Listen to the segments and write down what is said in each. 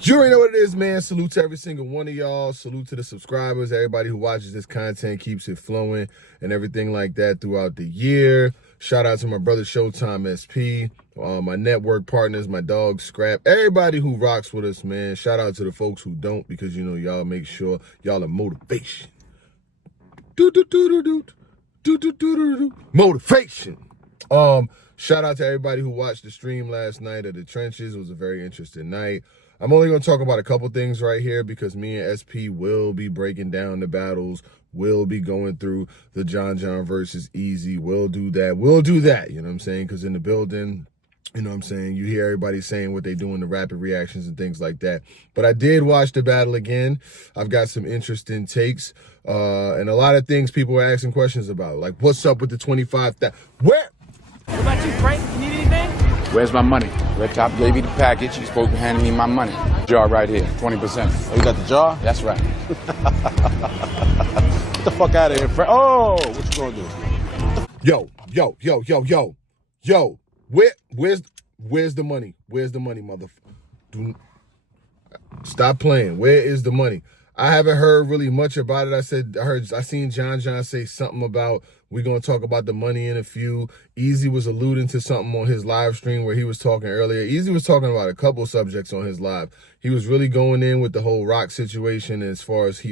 You already know what it is, man. Salute to every single one of y'all. Salute to the subscribers, everybody who watches this content, keeps it flowing and everything like that throughout the year. Shout out to my brother Showtime SP, my network partners, my dog Scrap, everybody who rocks with us, man. Shout out to the folks who don't, because you know y'all make sure y'all are motivation. Motivation. Shout out to everybody who watched the stream last night of the trenches. It was a very interesting night. I'm only going to talk about a couple things right here because me and SP will be breaking down the battles. We'll be going through the John versus Easy. We'll do that. You know what I'm saying? Because in the building, you know what I'm saying, you hear everybody saying what they do in the rapid reactions and things like that. But I did watch the battle again. I've got some interesting takes and a lot of things people were asking questions about. Like, what's up with the 25,000? Where? What about you, Frank? You need anything? Where's my money? Red Top gave me the package. He's supposed to be handing me my money. Jar right here, 20%. Oh, you got the jar? That's right. Get the fuck out of here, Frank. Oh, what you gonna do? Yo. Where's the money? Where's the money, motherfucker? Stop playing. Where is the money? I haven't heard really much about it. I seen John say something about we're going to talk about the money in a few. Easy was alluding to something on his live stream where he was talking earlier. Easy was talking about a couple subjects on his live. He was really going in with the whole Rock situation as far as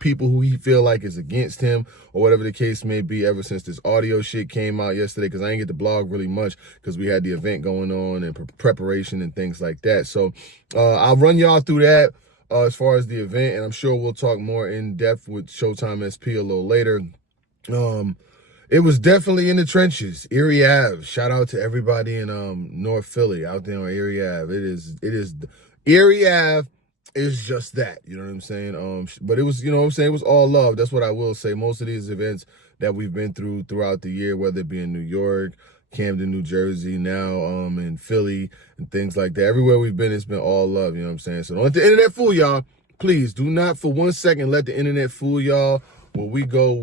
people who he feel like is against him or whatever the case may be ever since this audio shit came out yesterday, because I didn't get to blog really much because we had the event going on and preparation and things like that. So I'll run y'all through that. As far as the event, and I'm sure we'll talk more in depth with Showtime SP a little later. It was definitely in the trenches. Erie Ave. Shout out to everybody in North Philly out there on Erie Ave. It is Erie Ave is just that. You know what I'm saying? But it was, you know what I'm saying, it was all love. That's what I will say. Most of these events that we've been through throughout the year, whether it be in New York, Camden, New Jersey, now in Philly and things like that. Everywhere we've been, it's been all love, you know what I'm saying? So don't let the internet fool y'all. Please do not for 1 second let the internet fool y'all. Where we go,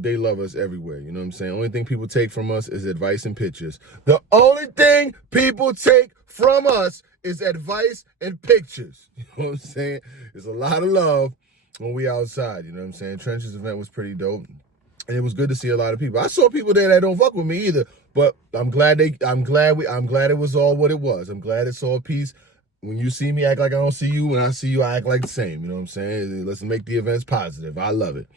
they love us everywhere, you know what I'm saying? Only thing people take from us is advice and pictures. The only thing people take from us is advice and pictures. You know what I'm saying? There's a lot of love when we outside, you know what I'm saying? Trenches event was pretty dope. And it was good to see a lot of people. I saw people there that don't fuck with me either, but I'm glad it was all what it was. I'm glad it's all peace. When you see me, act like I don't see you. When I see you, I act like the same. You know what I'm saying? Let's make the events positive. I love it.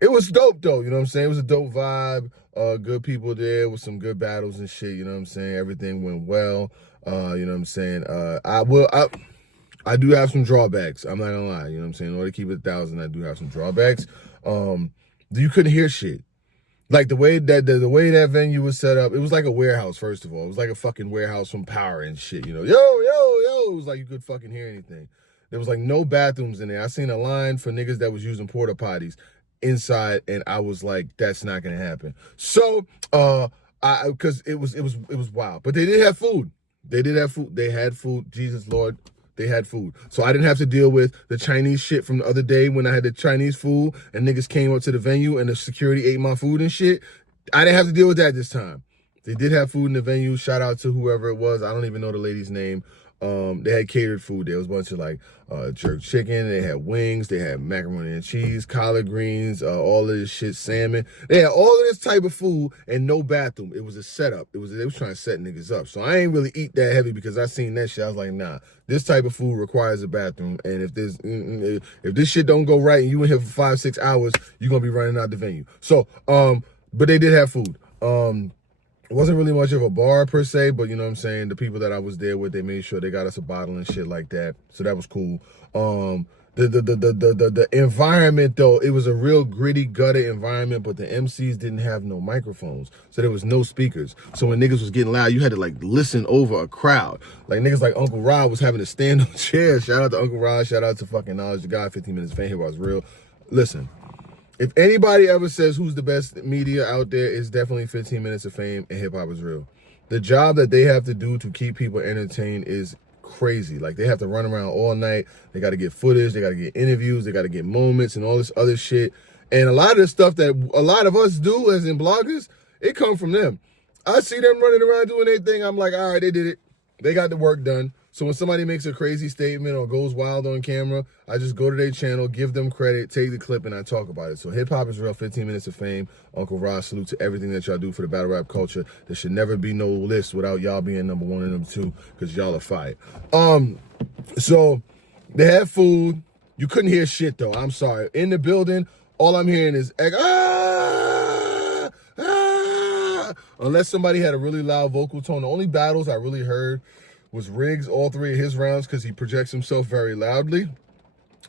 It was dope though. You know what I'm saying? It was a dope vibe. Good people there with some good battles and shit. You know what I'm saying? Everything went well. You know what I'm saying? I do have some drawbacks. I'm not gonna lie. You know what I'm saying? In order to keep it 1,000, I do have some drawbacks. You couldn't hear shit. Like the way that venue was set up, it was like a warehouse, first of all. It was like a fucking warehouse from Power and shit, you know. Yo. It was like you could fucking hear anything. There was like no bathrooms in there. I seen a line for niggas that was using porta potties inside, and I was like, that's not gonna happen. So because it was wild. But they did have food. They had food. Jesus Lord. They had food. So I didn't have to deal with the Chinese shit from the other day when I had the Chinese food and niggas came up to the venue and the security ate my food and shit. I didn't have to deal with that this time. They did have food in the venue. Shout out to whoever it was. I don't even know the lady's name. They had catered food. There was a bunch of like jerk chicken. They had wings. They had macaroni and cheese, collard greens, all of this shit, salmon. They had all of this type of food and no bathroom. It was a setup. They was trying to set niggas up. So I ain't really eat that heavy because I seen that shit. I was like, nah, this type of food requires a bathroom. And if this shit don't go right and you in here for 5-6 hours, you're gonna be running out the venue. So, but they did have food. It wasn't really much of a bar per se, but you know what I'm saying? The people that I was there with, they made sure they got us a bottle and shit like that. So that was cool. The environment though, it was a real gritty, gutter environment, but the MCs didn't have no microphones. So there was no speakers. So when niggas was getting loud, you had to like listen over a crowd. Like niggas like Uncle Rod was having to stand on chairs. Shout out to Uncle Rod, shout out to fucking Knowledge the God, 15 Minutes Fan, Here Was Real. Listen. If anybody ever says who's the best media out there, it's definitely 15 Minutes of Fame and Hip Hop Is Real. The job that they have to do to keep people entertained is crazy. Like they have to run around all night. They got to get footage. They got to get interviews. They got to get moments and all this other shit. And a lot of the stuff that a lot of us do as in bloggers, it comes from them. I see them running around doing their thing. I'm like, all right, they did it. They got the work done. So when somebody makes a crazy statement or goes wild on camera, I just go to their channel, give them credit, take the clip, and I talk about it. So Hip Hop is Real, 15 Minutes of Fame. Uncle Ross, salute to everything that y'all do for the battle rap culture. There should never be no list without y'all being number one and number two, because y'all are fired. So they had food. You couldn't hear shit, though. I'm sorry. In the building, all I'm hearing is, ah, ah, unless somebody had a really loud vocal tone. The only battles I really heard was Riggs, all three of his rounds, because he projects himself very loudly,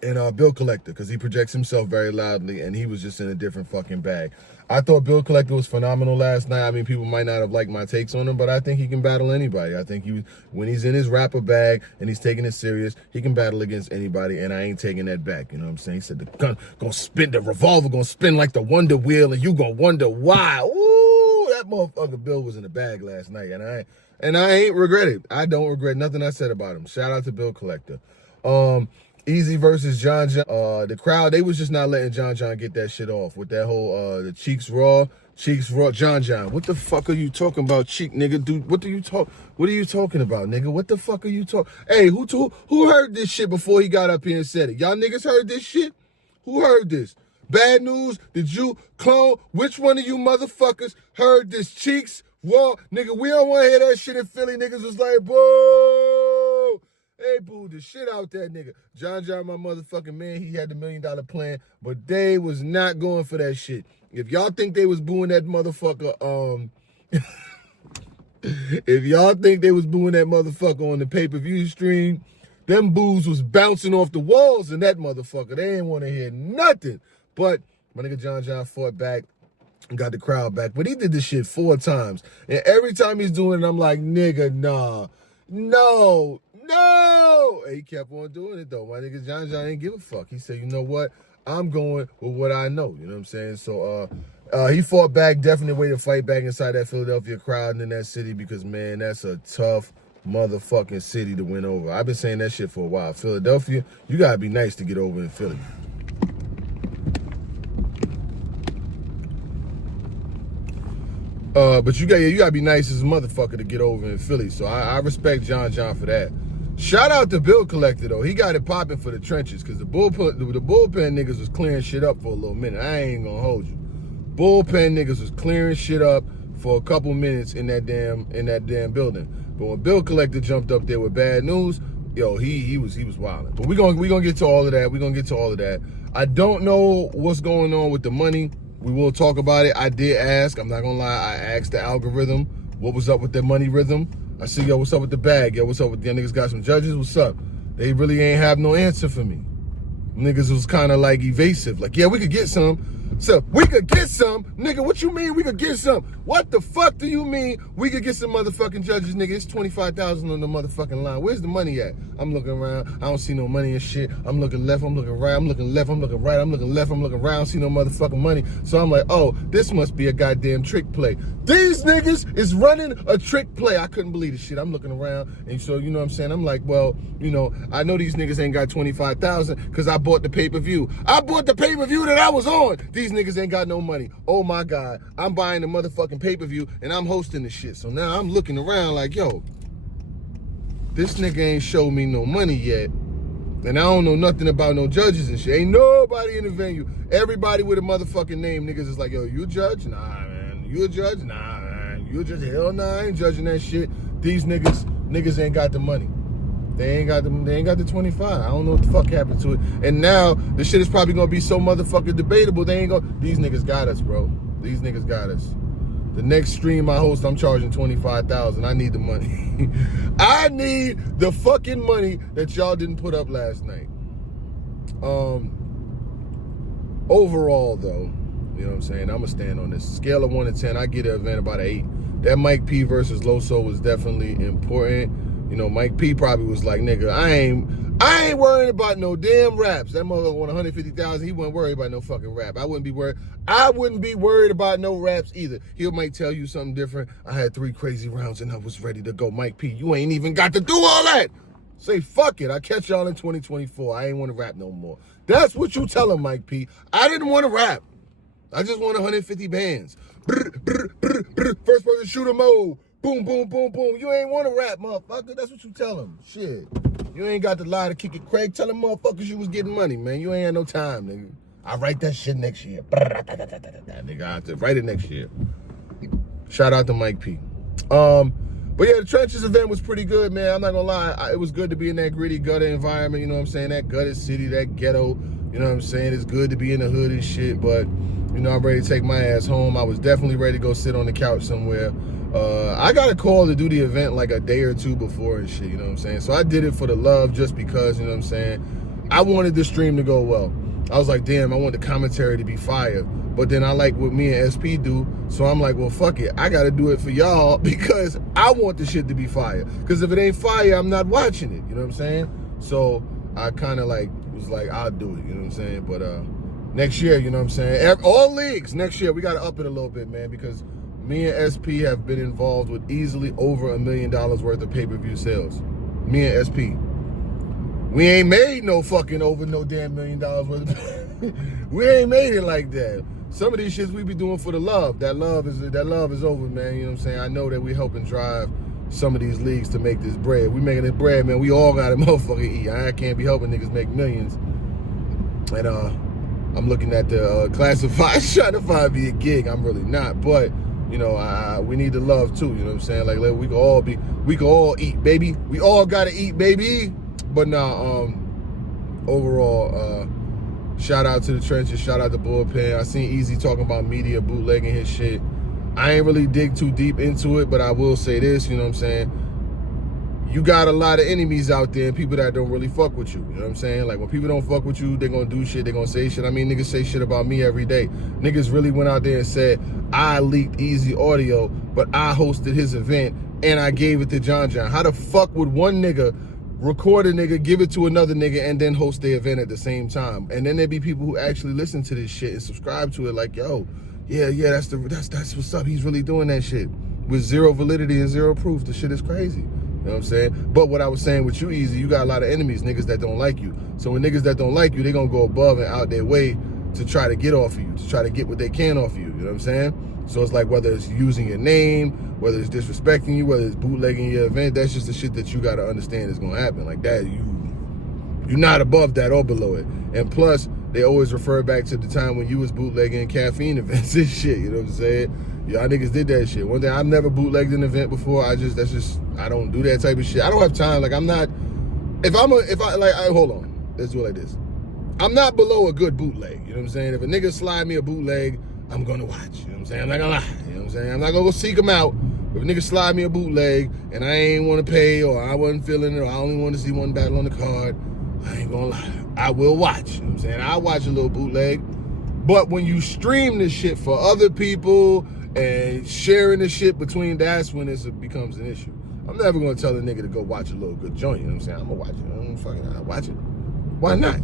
and Bill Collector, because he projects himself very loudly, and he was just in a different fucking bag. I thought Bill Collector was phenomenal last night. I mean, people might not have liked my takes on him, but I think he can battle anybody. I think when he's in his rapper bag and he's taking it serious, he can battle against anybody, and I ain't taking that back. You know what I'm saying? He said the gun gonna spin, the revolver gonna spin like the Wonder Wheel, and you gonna wonder why. Ooh, that motherfucker Bill was in the bag last night, and I ain't regret it. I don't regret nothing I said about him. Shout out to Bill Collector. Easy versus John. The crowd, they was just not letting John get that shit off with that whole the cheeks raw. John. What the fuck are you talking about, cheek nigga? Dude, what are you talking about, nigga? What the fuck are you talking? Hey, who heard this shit before he got up here and said it? Y'all niggas heard this shit? Who heard this? Bad News? Did you clone? Which one of you motherfuckers heard this? Cheeks raw, nigga. We don't want to hear that shit in Philly. Niggas was like, boo. They booed the shit out that nigga. John, my motherfucking man, he had the $1 million plan, but they was not going for that shit. If y'all think they was booing that motherfucker, if y'all think they was booing that motherfucker on the pay-per-view stream, them boos was bouncing off the walls in that motherfucker. They ain't want to hear nothing. But my nigga John fought back and got the crowd back. But he did this shit 4 times. And every time he's doing it, I'm like, nigga, nah. No. And he kept on doing it, though. My nigga John ain't give a fuck. He said, you know what? I'm going with what I know. You know what I'm saying? So he fought back, definitely way to fight back inside that Philadelphia crowd and in that city because, man, that's a tough motherfucking city to win over. I've been saying that shit for a while. Philadelphia, you got to be nice to get over in Philly. But you gotta be nice as a motherfucker to get over in Philly. So I respect John for that. Shout out to Bill Collector though. He got it popping for the trenches because the bullpen niggas was clearing shit up for a little minute. I ain't gonna hold you. Bullpen niggas was clearing shit up for a couple minutes in that damn building. But when Bill Collector jumped up there with Bad News, yo, he was wilding. But we gonna get to all of that. I don't know what's going on with the money. We will talk about it. I did ask. I'm not gonna lie. I asked the algorithm what was up with that money rhythm. I said, yo, what's up with the bag? Yo, what's up with y'all niggas got some judges? What's up? They really ain't have no answer for me. Niggas was kind of like evasive. Like, yeah, we could get some. So, we could get some? Nigga, what you mean we could get some? What the fuck do you mean we could get some motherfucking judges, nigga? It's $25,000 on the motherfucking line. Where's the money at? I'm looking around. I don't see no money and shit. I'm looking left. I'm looking right. I'm looking left. I'm looking right. I'm looking left. I'm looking right. I don't see no motherfucking money. So I'm like, oh, this must be a goddamn trick play. These niggas is running a trick play. I couldn't believe this shit. I'm looking around. And so, you know what I'm saying? I'm like, well, you know, I know these niggas ain't got $25,000 because I bought the pay-per-view. I bought the pay-per-view that I was on. These niggas ain't got no money. Oh my God. I'm buying the motherfucking pay-per-view and I'm hosting the shit. So now I'm looking around like, yo, this nigga ain't showed me no money yet. And I don't know nothing about no judges and shit. Ain't nobody in the venue. Everybody with a motherfucking name, niggas is like, yo, you a judge? Nah, man. You a judge? Nah, man. You a judge? Hell nah, I ain't judging that shit. These niggas ain't got the money. They ain't got the 25. I don't know what the fuck happened to it. And now the shit is probably gonna be so motherfucking debatable. These niggas got us, bro. These niggas got us. The next stream I host, I'm charging $25,000. I need the money. I need the fucking money that y'all didn't put up last night. Overall though, you know what I'm saying? I'ma stand on this. Scale of 1 to 10, I get an event about an 8. That Mike P versus Loso was definitely important. You know, Mike P probably was like, nigga, I ain't worrying about no damn raps. That motherfucker won 150,000. He wasn't worried about no fucking rap. I wouldn't be worried about no raps either. He might tell you something different. I had 3 crazy rounds and I was ready to go. Mike P, you ain't even got to do all that. Say, fuck it. I catch y'all in 2024. I ain't want to rap no more. That's what you tell him, Mike P. I didn't want to rap. I just want 150 bands. Brr, brr, brr, brr. First person shooter mode. Boom, boom, boom, boom. You ain't want to rap, motherfucker. That's what you tell them. Shit. You ain't got the lie to kick it. Craig, tell them motherfuckers you was getting money, man. You ain't had no time, nigga. I write that shit next year. Nigga, I have to write it next year. Shout out to Mike P. But yeah, the Trenches event was pretty good, man. I'm not gonna lie. It was good to be in that gritty gutter environment, you know what I'm saying? That gutted city, that ghetto, you know what I'm saying? It's good to be in the hood and shit, but, you know, I'm ready to take my ass home. I was definitely ready to go sit on the couch somewhere. I got a call to do the event like a day or two before and shit, you know what I'm saying? So I did it for the love just because, you know what I'm saying? I wanted the stream to go well. I was like, damn, I want the commentary to be fire. But then I like what me and SP do, so I'm like, well, fuck it. I gotta do it for y'all because I want the shit to be fire. Because if it ain't fire, I'm not watching it, you know what I'm saying? So I kind of like, was like, I'll do it, you know what I'm saying? But next year, you know what I'm saying? All leagues, next year, we gotta up it a little bit, man, because me and SP have been involved with easily over $1 million worth of pay-per-view sales. Me and SP. We ain't made no fucking over no damn $1 million worth of we ain't made it like that. Some of these shits we be doing for the love. That love is over, man. You know what I'm saying? I know that we helping drive some of these leagues to make this bread. We making this bread, man. We all got to motherfucking eat. I can't be helping niggas make millions. And I'm looking at the classified trying to find me a gig. I'm really not, but you know, we need the love too. You know what I'm saying? Like we can all eat, baby. We all gotta eat, baby. But nah, overall, shout out to the Trenches, shout out to Bullpen. I seen Easy talking about media bootlegging his shit. I ain't really dig too deep into it, but I will say this, you know what I'm saying? You got a lot of enemies out there and people that don't really fuck with you. You know what I'm saying? Like when people don't fuck with you, they're gonna do shit, they're gonna say shit. I mean, niggas say shit about me every day. Niggas really went out there and said, I leaked Easy audio, but I hosted his event and I gave it to John John. How the fuck would one nigga record a nigga, give it to another nigga, and then host the event at the same time? And then there be people who actually listen to this shit and subscribe to it like, yo, yeah, that's what's up. He's really doing that shit with zero validity and zero proof. The shit is crazy. You know what I'm saying? But what I was saying with you, Easy, you got a lot of enemies, niggas that don't like you. So when niggas that don't like you, they gonna go above and out their way to try to get off of you, to try to get what they can off of you. You know what I'm saying? So it's like whether it's using your name, whether it's disrespecting you, whether it's bootlegging your event, that's just the shit that you gotta understand is gonna happen. Like that, you're not above that or below it. And plus, they always refer back to the time when you was bootlegging caffeine events and shit. You know what I'm saying? Y'all niggas did that shit. One thing, I've never bootlegged an event before. I don't do that type of shit. I don't have time. Like hold on. Let's do it like this. I'm not below a good bootleg. You know what I'm saying? If a nigga slide me a bootleg, I'm gonna watch. You know what I'm saying? I'm not gonna lie. You know what I'm saying? I'm not gonna go seek him out. If a nigga slide me a bootleg and I ain't wanna pay or I wasn't feeling it or I only want to see one battle on the card, I ain't gonna lie. I will watch. You know what I'm saying? I'll watch a little bootleg. But when you stream this shit for other people and sharing the shit between, that's when it becomes an issue. I'm never gonna tell a nigga to go watch a little good joint, you know what I'm saying? I'm gonna watch it. I'll watch it. Why not?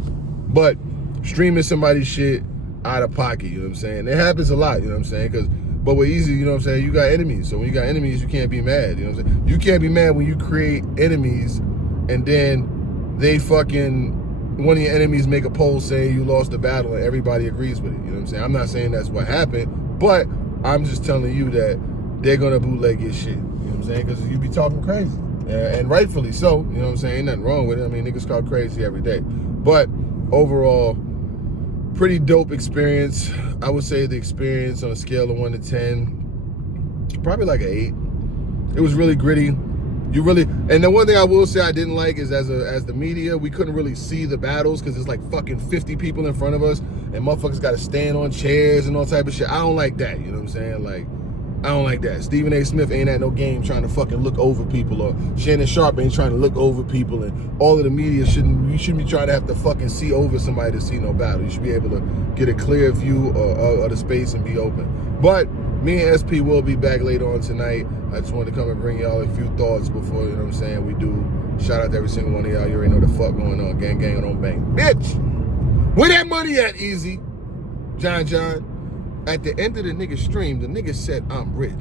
But streaming somebody's shit out of pocket, you know what I'm saying? It happens a lot, you know what I'm saying? But with Easy, you know what I'm saying, you got enemies. So when you got enemies, you can't be mad, you know what I'm saying? You can't be mad when you create enemies and then they fucking, one of your enemies make a poll saying you lost the battle and everybody agrees with it, you know what I'm saying? I'm not saying that's what happened, but I'm just telling you that they're gonna bootleg your shit, you know what I'm saying? Because you be talking crazy, and rightfully so, you know what I'm saying? Ain't nothing wrong with it. I mean, niggas talk crazy every day. But overall, pretty dope experience. I would say the experience on a scale of 1 to 10, probably like an 8. It was really gritty. And the one thing I will say I didn't like is as the media, we couldn't really see the battles because there's like fucking 50 people in front of us and motherfuckers got to stand on chairs and all type of shit. I don't like that, you know what I'm saying? Like, I don't like that. Stephen A. Smith ain't at no game trying to fucking look over people, or Shannon Sharp ain't trying to look over people, and all of the media shouldn't be trying to have to fucking see over somebody to see no battle. You should be able to get a clear view of the space and be open. But me and SP will be back later on tonight. I just wanted to come and bring y'all a few thoughts before, you know what I'm saying, we do. Shout out to every single one of y'all. You already know the fuck going on. Gang, gang, don't bang. Bitch! Where that money at, Easy? John. At the end of the nigga stream, the nigga said, I'm rich.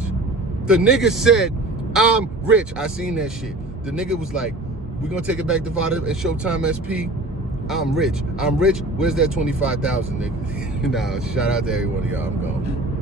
The nigga said, I'm rich. I seen that shit. The nigga was like, we gonna take it back to Vada and Showtime SP. I'm rich. I'm rich. Where's that 25,000, nigga? Nah, shout out to every one of y'all. I'm gone.